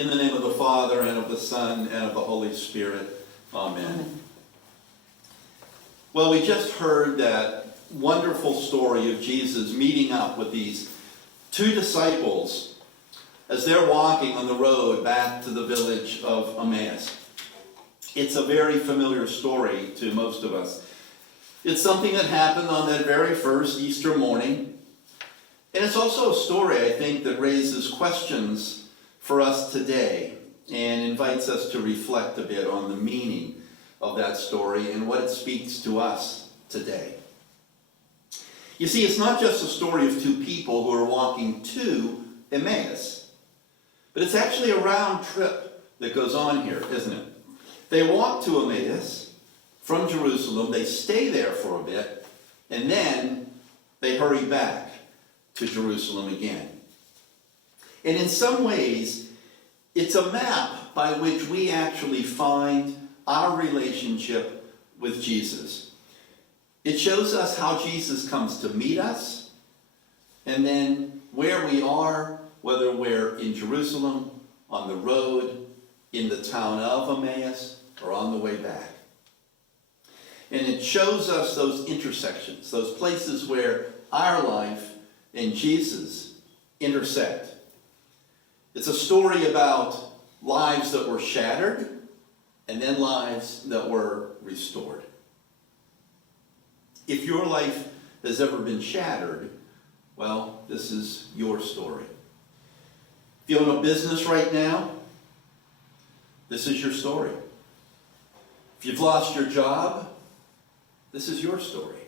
In the name of the Father, and of the Son, and of the Holy Spirit. Amen. Amen. Well, we just heard that wonderful story of Jesus meeting up with these two disciples as they're walking on the road back to the village of Emmaus. It's a very familiar story to most of us. It's something that happened on that very first Easter morning. And it's also a story, I think, that raises questions for us today and invites us to reflect a bit on the meaning of that story and what it speaks to us today. You see, it's not just a story of two people who are walking to Emmaus, but it's actually a round trip that goes on here, isn't it? They walk to Emmaus from Jerusalem, they stay there for a bit, and then they hurry back to Jerusalem again. And in some ways, it's a map by which we actually find our relationship with Jesus. It shows us how Jesus comes to meet us, and then where we are, whether we're in Jerusalem, on the road, in the town of Emmaus, or on the way back. And it shows us those intersections, those places where our life and Jesus intersect. It's a story about lives that were shattered and then lives that were restored. If your life has ever been shattered, well, this is your story. If you own a business right now, this is your story. If you've lost your job, this is your story.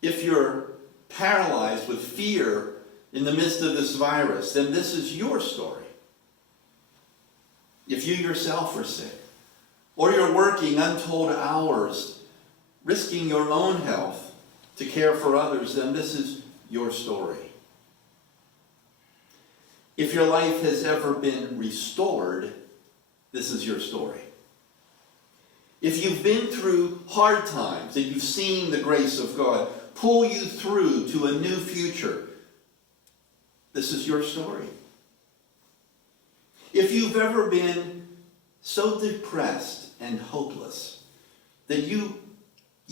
If you're paralyzed with fear in the midst of this virus, then this is your story. If you yourself are sick, or you're working untold hours, risking your own health to care for others, then this is your story. If your life has ever been restored, this is your story. If you've been through hard times and you've seen the grace of God pull you through to a new future, this is your story. If you've ever been so depressed and hopeless that you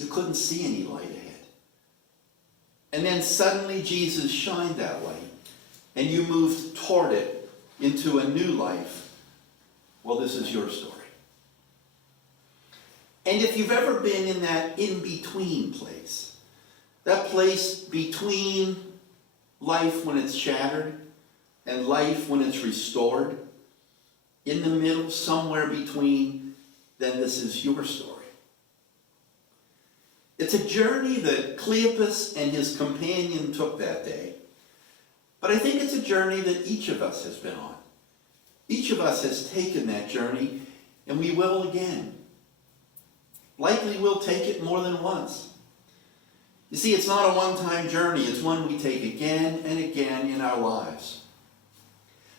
couldn't see any light ahead, and then suddenly Jesus shined that light, and you moved toward it into a new life, well, this is your story. And if you've ever been in that in-between place, that place between life when it's shattered and life when it's restored, in the middle, somewhere between, then this is your story. It's a journey that Cleopas and his companion took that day, but I think it's a journey that each of us has been on. Each of us has taken that journey, and we will again. Likely we'll take it more than once. You see, it's not a one-time journey. It's one we take again and again in our lives.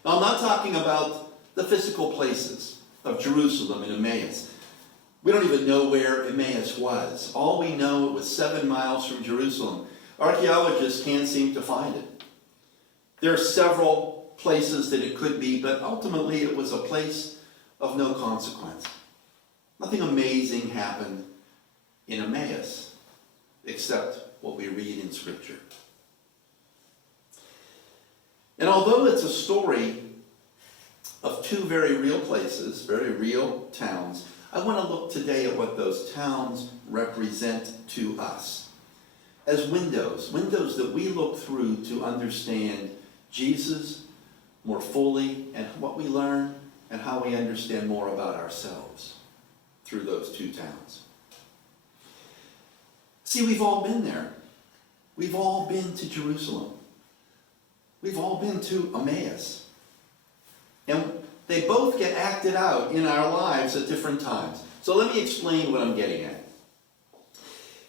Now, I'm not talking about the physical places of Jerusalem and Emmaus. We don't even know where Emmaus was. All we know, it was 7 miles from Jerusalem. Archaeologists can't seem to find it. There are several places that it could be, but ultimately it was a place of no consequence. Nothing amazing happened in Emmaus, except what we read in Scripture. And although it's a story of two very real places, very real towns, I want to look today at what those towns represent to us as windows that we look through to understand Jesus more fully, and what we learn and how we understand more about ourselves through those two towns. See, we've all been there. We've all been to Jerusalem. We've all been to Emmaus. And they both get acted out in our lives at different times. So let me explain what I'm getting at.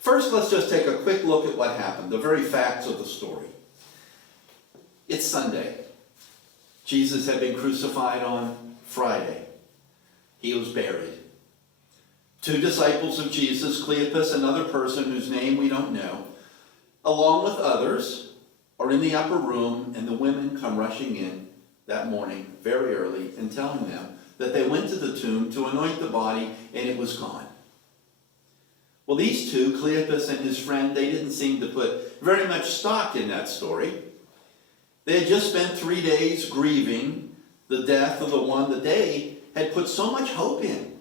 First, let's just take a quick look at what happened, the very facts of the story. It's Sunday. Jesus had been crucified on Friday. He was buried. Two disciples of Jesus, Cleopas, another person whose name we don't know, along with others, are in the upper room, and the women come rushing in that morning very early and telling them that they went to the tomb to anoint the body and it was gone. Well, these two, Cleopas and his friend, they didn't seem to put very much stock in that story. They had just spent 3 days grieving the death of the one that they had put so much hope in,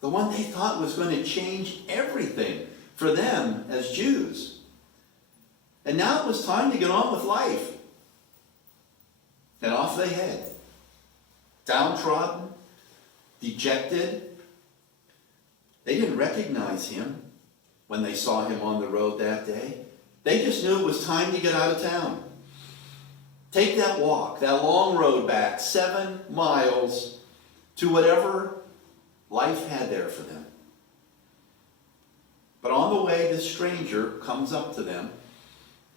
the one they thought was going to change everything for them as Jews. And now it was time to get on with life. And off they head, downtrodden, dejected. They didn't recognize him when they saw him on the road that day. They just knew it was time to get out of town. Take that walk, that long road back, 7 miles to whatever life had there for them. But on the way, this stranger comes up to them,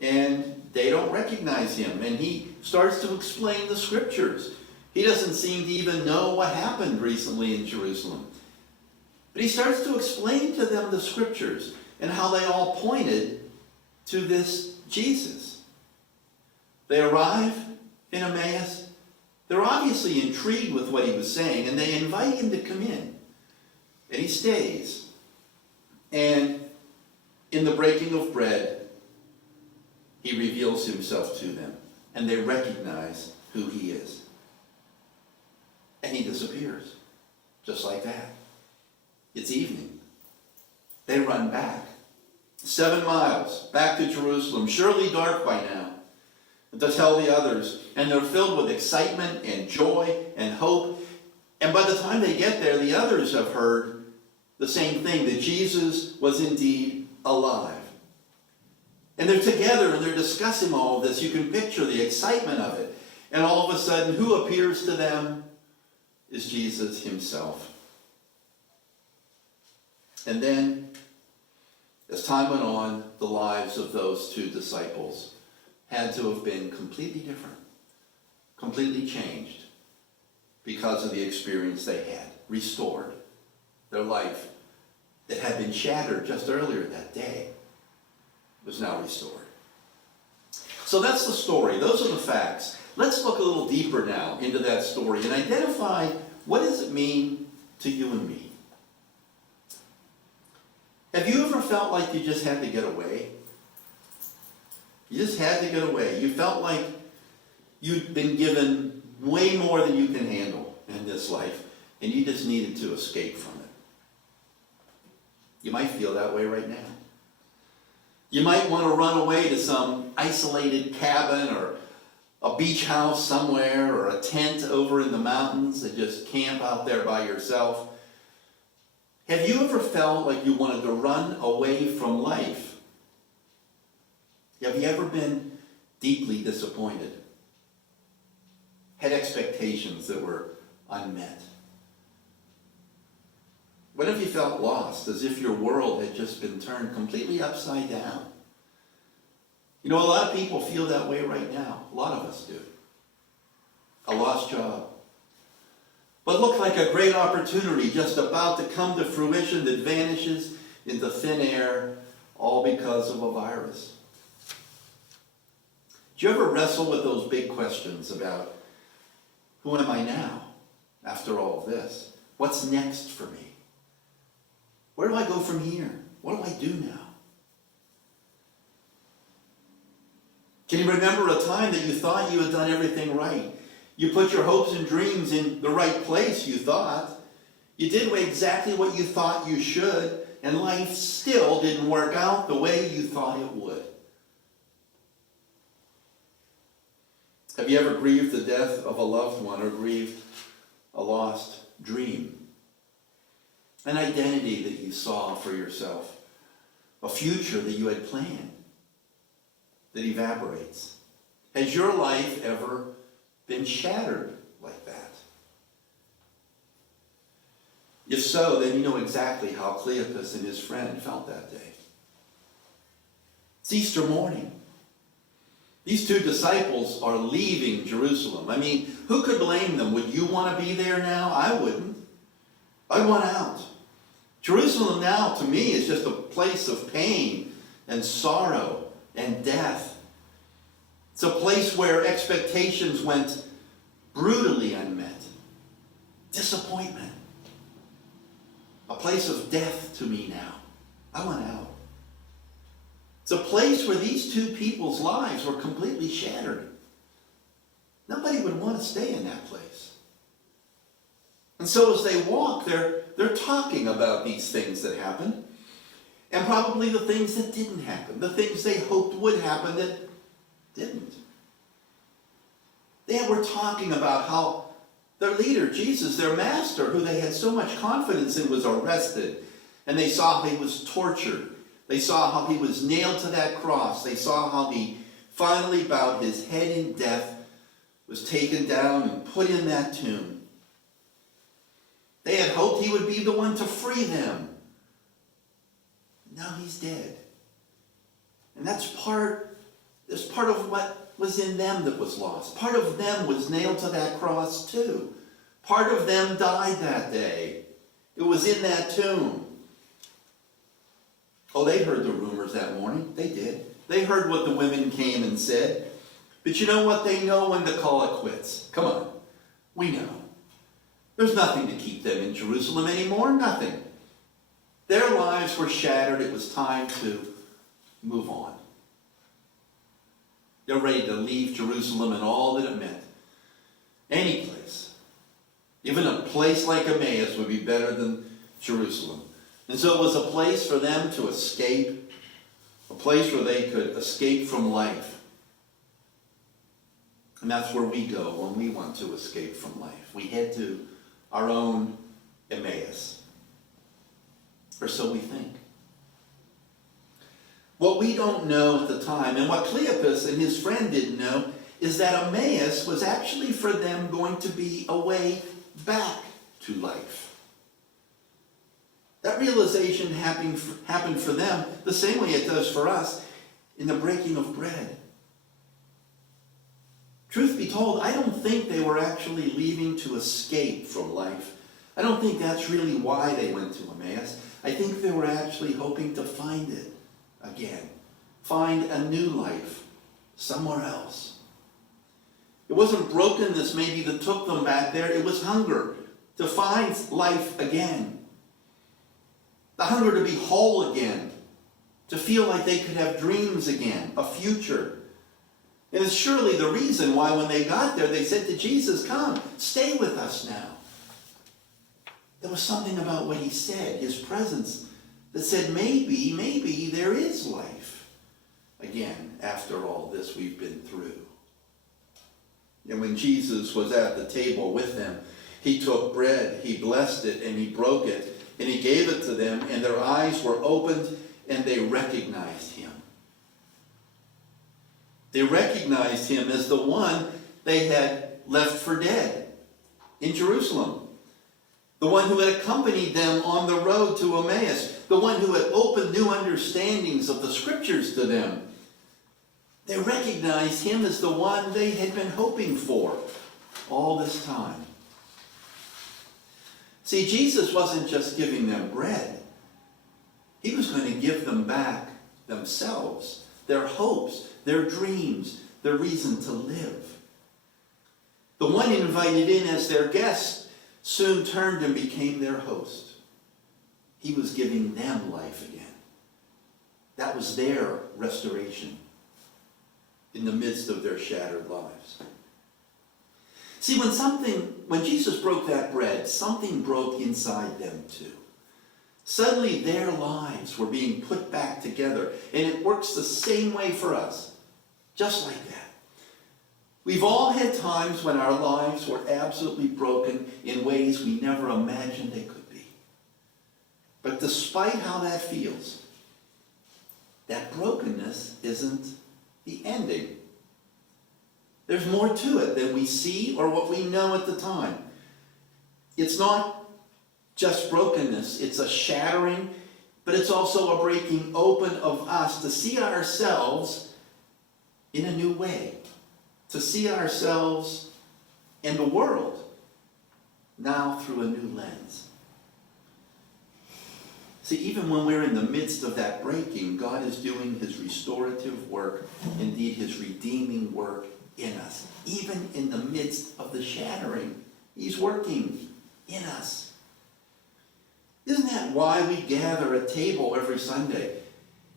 and they don't recognize him. And he starts to explain the scriptures. He doesn't seem to even know what happened recently in Jerusalem. But he starts to explain to them the scriptures and how they all pointed to this Jesus. They arrive in Emmaus. They're obviously intrigued with what he was saying, and they invite him to come in. And he stays. And in the breaking of bread, he reveals himself to them, and they recognize who he is. And he disappears, just like that. It's evening. They run back. 7 miles back to Jerusalem, surely dark by now, to tell the others. And they're filled with excitement and joy and hope. And by the time they get there, the others have heard the same thing, that Jesus was indeed alive. And they're together and they're discussing all of this. You can picture the excitement of it. And all of a sudden, who appears to them is Jesus himself. And then, as time went on, the lives of those 2 disciples had to have been completely different, completely changed because of the experience they had. Restored. Their life that had been shattered just earlier that day was now restored. So that's the story. Those are the facts. Let's look a little deeper now into that story and identify, what does it mean to you and me? Have you ever felt like you just had to get away? You just had to get away. You felt like you'd been given way more than you can handle in this life, and you just needed to escape from it. You might feel that way right now. You might want to run away to some isolated cabin or a beach house somewhere or a tent over in the mountains and just camp out there by yourself. Have you ever felt like you wanted to run away from life? Have you ever been deeply disappointed? Had expectations that were unmet? When have you felt lost, as if your world had just been turned completely upside down? You know, a lot of people feel that way right now. A lot of us do. A lost job. What looked like a great opportunity just about to come to fruition that vanishes into thin air, all because of a virus. Do you ever wrestle with those big questions about, who am I now after all of this? What's next for me? Where do I go from here? What do I do now? Can you remember a time that you thought you had done everything right? You put your hopes and dreams in the right place, you thought. You did exactly what you thought you should, and life still didn't work out the way you thought it would. Have you ever grieved the death of a loved one or grieved a lost dream? An identity that you saw for yourself, a future that you had planned that evaporates. Has your life ever been shattered like that? If so, then you know exactly how Cleopas and his friend felt that day. It's Easter morning. These 2 disciples are leaving Jerusalem. I mean, who could blame them? Would you want to be there now? I wouldn't. I want out. Jerusalem now, to me, is just a place of pain and sorrow and death. It's a place where expectations went brutally unmet, disappointment, a place of death to me now. I want out. It's a place where these two people's lives were completely shattered. Nobody would want to stay in that place. And so as they walk, they're talking about these things that happened, and probably the things that didn't happen, the things they hoped would happen that didn't. They were talking about how their leader, Jesus, their master, who they had so much confidence in, was arrested. And they saw how he was tortured. They saw how he was nailed to that cross. They saw how he finally bowed his head in death, was taken down and put in that tomb. They had hoped he would be the one to free them. Now he's dead. And that's part of what was in them that was lost. Part of them was nailed to that cross too. Part of them died that day. It was in that tomb. Oh, they heard the rumors that morning. They did. They heard what the women came and said. But you know what? They know when to call it quits. Come on. We know. There's nothing to keep them in Jerusalem anymore. Nothing. Their lives were shattered. It was time to move on. They're ready to leave Jerusalem and all that it meant. Any place. Even a place like Emmaus would be better than Jerusalem. And so it was a place for them to escape, a place where they could escape from life. And that's where we go when we want to escape from life. We head to our own Emmaus. Or so we think. What we don't know at the time, and what Cleopas and his friend didn't know, is that Emmaus was actually for them going to be a way back to life. That realization happened for them the same way it does for us in the breaking of bread. Truth be told, I don't think they were actually leaving to escape from life. I don't think that's really why they went to Emmaus. I think they were actually hoping to find it again. Find a new life somewhere else. It wasn't brokenness maybe that took them back there. It was hunger to find life again. The hunger to be whole again. To feel like they could have dreams again, a future. And it's surely the reason why when they got there, they said to Jesus, "Come, stay with us now." There was something about what he said, his presence, that said maybe there is life again after all this we've been through. And when Jesus was at the table with them, he took bread, he blessed it, and he broke it, and he gave it to them, and their eyes were opened, and they recognized him. They recognized him as the one they had left for dead in Jerusalem. The one who had accompanied them on the road to Emmaus. The one who had opened new understandings of the scriptures to them. They recognized him as the one they had been hoping for all this time. See, Jesus wasn't just giving them bread. He was going to give them back themselves, their hopes, their dreams, their reason to live. The one invited in as their guest soon turned and became their host. He was giving them life again. That was their restoration in the midst of their shattered lives. See, when Jesus broke that bread, something broke inside them too. Suddenly their lives were being put back together, and it works the same way for us, just like that. We've all had times when our lives were absolutely broken in ways we never imagined they could be. But despite how that feels, that brokenness isn't the ending. There's more to it than we see or what we know at the time. It's not just brokenness, it's a shattering, but it's also a breaking open of us to see ourselves in a new way. To see ourselves and the world now through a new lens. See, even when we're in the midst of that breaking, God is doing his restorative work, indeed his redeeming work in us. Even in the midst of the shattering, he's working in us. Isn't that why we gather at table every Sunday?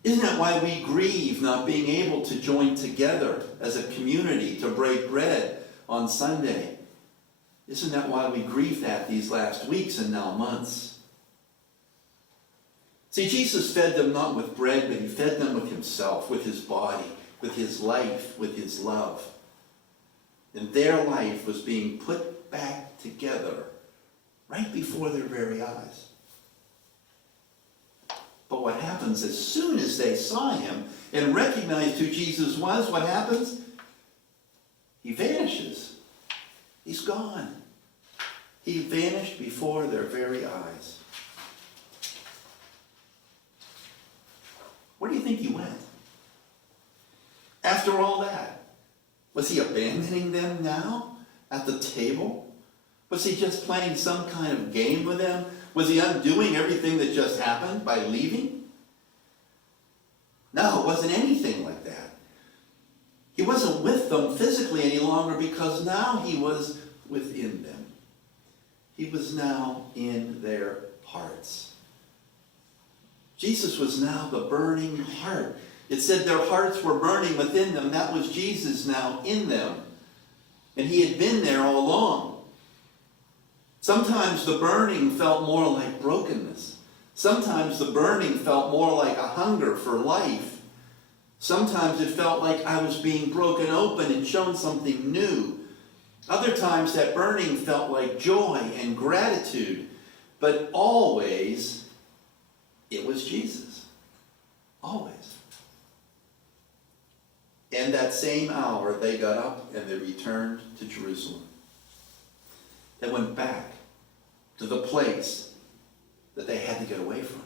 Isn't that why we grieve not being able to join together as a community to break bread on Sunday? Isn't that why we grieve that these last weeks and now months? See, Jesus fed them not with bread, but he fed them with himself, with his body, with his life, with his love. And their life was being put back together right before their very eyes. But what happens as soon as they saw him and recognized who Jesus was, what happens? He vanishes. He's gone. He vanished before their very eyes. Where do you think he went? After all that, was he abandoning them now at the table? Was he just playing some kind of game with them? Was he undoing everything that just happened by leaving? No, it wasn't anything like that. He wasn't with them physically any longer because now he was within them. He was now in their hearts. Jesus was now the burning heart. It said their hearts were burning within them. That was Jesus now in them. And he had been there all along. Sometimes the burning felt more like brokenness. Sometimes the burning felt more like a hunger for life. Sometimes it felt like I was being broken open and shown something new. Other times that burning felt like joy and gratitude. But always, it was Jesus. Always. And that same hour, they got up and they returned to Jerusalem. They went back to the place that they had to get away from.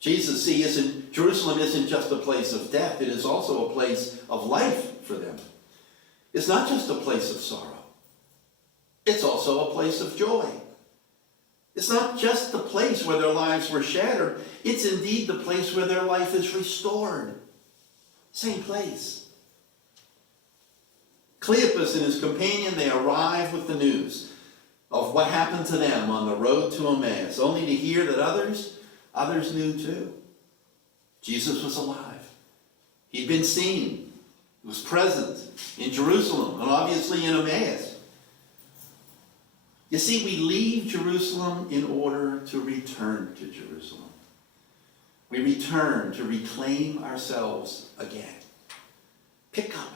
Jerusalem isn't just a place of death, it is also a place of life for them. It's not just a place of sorrow. It's also a place of joy. It's not just the place where their lives were shattered, it's indeed the place where their life is restored. Same place. Cleopas and his companion, they arrive with the news of what happened to them on the road to Emmaus, only to hear that others knew too. Jesus was alive. He'd been seen. He was present in Jerusalem and obviously in Emmaus. You see, we leave Jerusalem in order to return to Jerusalem. We return to reclaim ourselves again. Pick up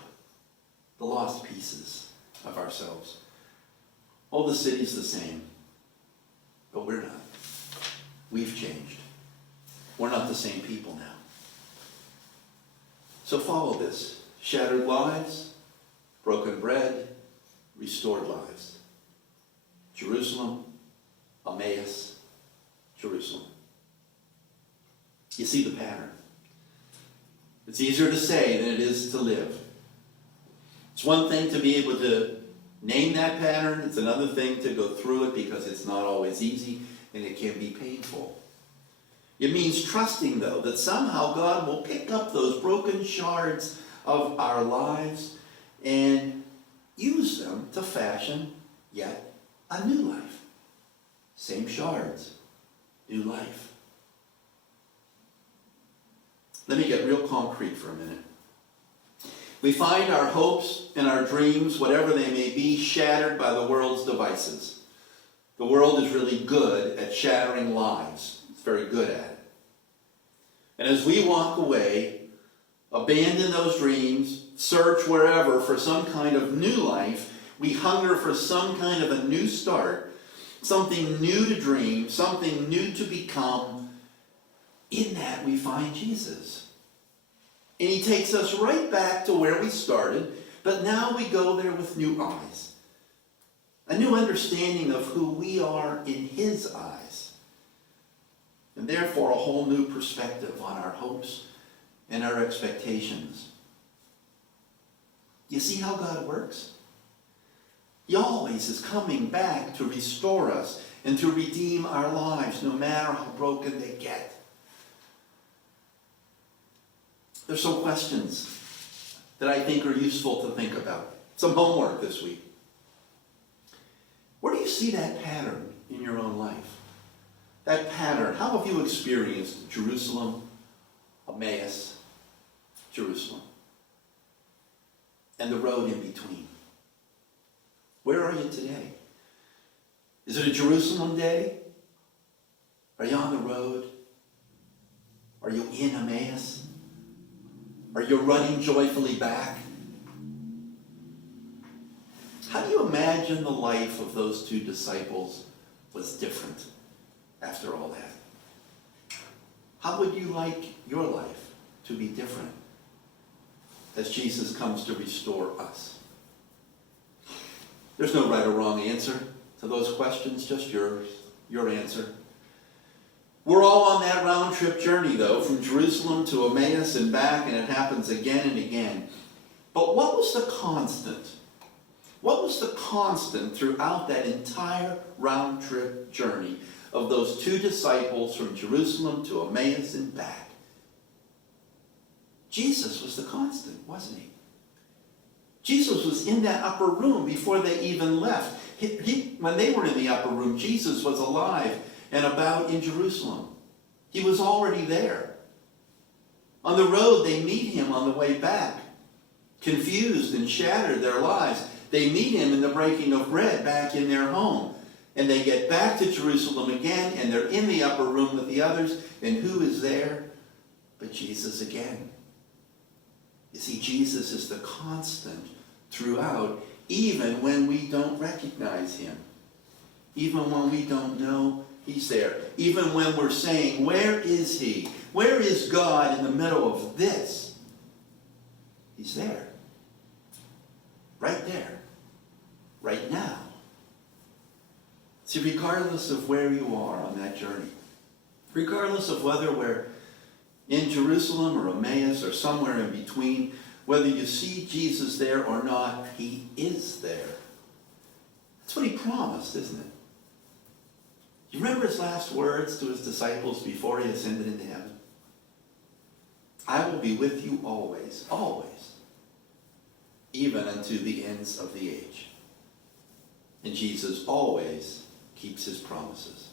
the lost pieces of ourselves. Oh, the city's the same, but we're not. We've changed. We're not the same people now. So follow this. Shattered lives, broken bread, restored lives. Jerusalem, Emmaus, Jerusalem. You see the pattern. It's easier to say than it is to live. It's one thing to be able to name that pattern. It's another thing to go through it because it's not always easy and it can be painful. It means trusting, though, that somehow God will pick up those broken shards of our lives and use them to fashion yet a new life. Same shards, new life. Let me get real concrete for a minute. We find our hopes and our dreams, whatever they may be, shattered by the world's devices. The world is really good at shattering lives. It's very good at it. And as we walk away, abandon those dreams, search wherever for some kind of new life, we hunger for some kind of a new start, something new to dream, something new to become. In that we find Jesus. And he takes us right back to where we started, but now we go there with new eyes. A new understanding of who we are in his eyes. And therefore a whole new perspective on our hopes and our expectations. You see how God works? He always is coming back to restore us and to redeem our lives, no matter how broken they get. There's some questions that I think are useful to think about. Some homework this week. Where do you see that pattern in your own life? That pattern, how have you experienced Jerusalem, Emmaus, Jerusalem, and the road in between? Where are you today? Is it a Jerusalem day? Are you on the road? Are you in Emmaus? Are you running joyfully back? How do you imagine the life of those two disciples was different after all that? How would you like your life to be different as Jesus comes to restore us? There's no right or wrong answer to those questions, just your answer. We're all on that round trip journey, though, from Jerusalem to Emmaus and back, and it happens again and again. But what was the constant? What was the constant throughout that entire round trip journey of those two disciples from Jerusalem to Emmaus and back? Jesus was the constant, wasn't he? Jesus was in that upper room before they even left. When they were in the upper room, Jesus was alive and about in Jerusalem. He was already there. On the road, they meet him on the way back. Confused and shattered their lives, they meet him in the breaking of bread back in their home. And they get back to Jerusalem again, and they're in the upper room with the others. And who is there but Jesus again? You see, Jesus is the constant throughout, even when we don't recognize him. Even when we don't know he's there. Even when we're saying, where is he? Where is God in the middle of this? He's there. Right there. Right now. See, regardless of where you are on that journey, regardless of whether we're in Jerusalem or Emmaus or somewhere in between, whether you see Jesus there or not, he is there. That's what he promised, isn't it? You remember his last words to his disciples before he ascended into heaven? I will be with you always, always, even unto the ends of the age. And Jesus always keeps his promises.